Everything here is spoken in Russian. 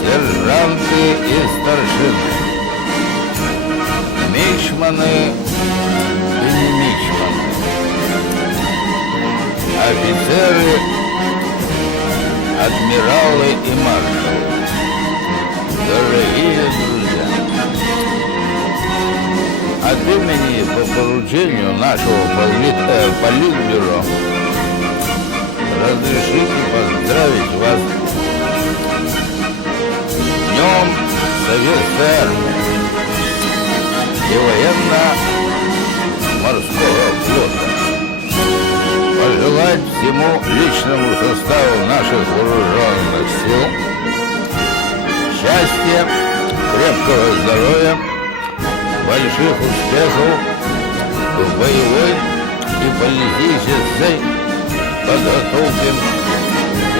сержанты и старшины, мичманы и не мичманы, офицеры, адмиралы и маршалы, дорогие друзья, от имени по поручению нашего политбюро разрешите поздравить вас с Днем Советской Армии и военно-морского флота. Пожелать всему личному составу наших вооруженных сил счастья, крепкого здоровья, больших успехов в боевой и политической подготовке и